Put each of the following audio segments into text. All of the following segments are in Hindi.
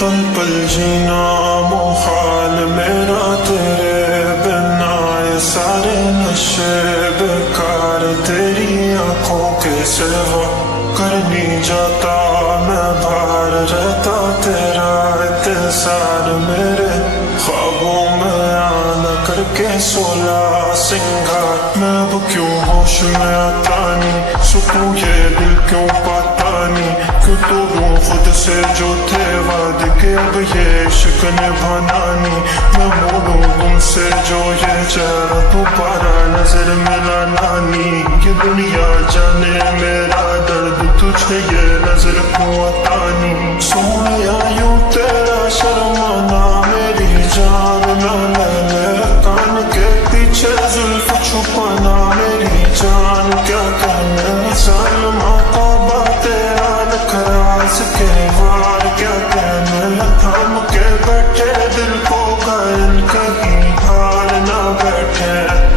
पल पल जीना मुहाल मेरा तेरे बिना, ये सारे नशे बेकार तेरी आंखों के सिवा। कर नहीं जाता मैं बाहर रहता तेरा इंतजार, मेरे ख्वाबों में आना करके 16 सिंगार। मैं अब क्यों होश में आता नहीं, सुकून ये दिल क्यों पाता नहीं, क्यों तोड़ूं खुद से जो थे वादे के अब ये इश्क निभाना नहीं। मैं मोड़ूं तुमसे जो ये चेहरा दोबारा नजर मिलाना नहीं। ये दुनिया जाने मेरा दर्द तुझे ये नजर क्यों आता नहीं। सोनिया यूं तेरा शर्माना मेरी जान ना ले, कान के पीछे जुल्फ छुपाना मेरी जान क्या कहना। जालिमा तौबा तेरा नखराज के वार क्या कहना। थाम के बैठे दिल को घायल कहीं हार ना बैठे।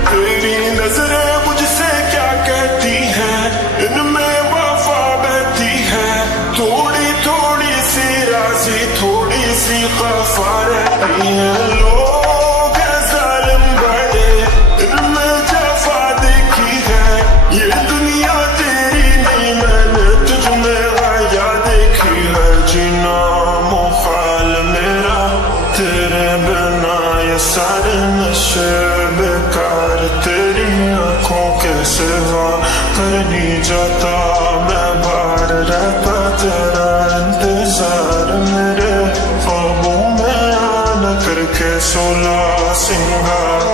तेरी नजरें मुझसे क्या कहती हैं, इनमें वफा बहती है। थोड़ी थोड़ी सी राजी थोड़ी सी खफा रहती है। लोग हैं जालिम बड़े, इनमें जफा देखी है। ये दुनिया तेरी नहीं मैंने तुझ में आया देखी है। जीना मुहाल मेरा तेरे बिना, ये सारे नशे बेकार तेरी आंखों के सिवा। कर नहीं जाता मैं बाहर रहता तेरा इंतजार, मेरे ख्वाबों में आना करके 16 सिंगार।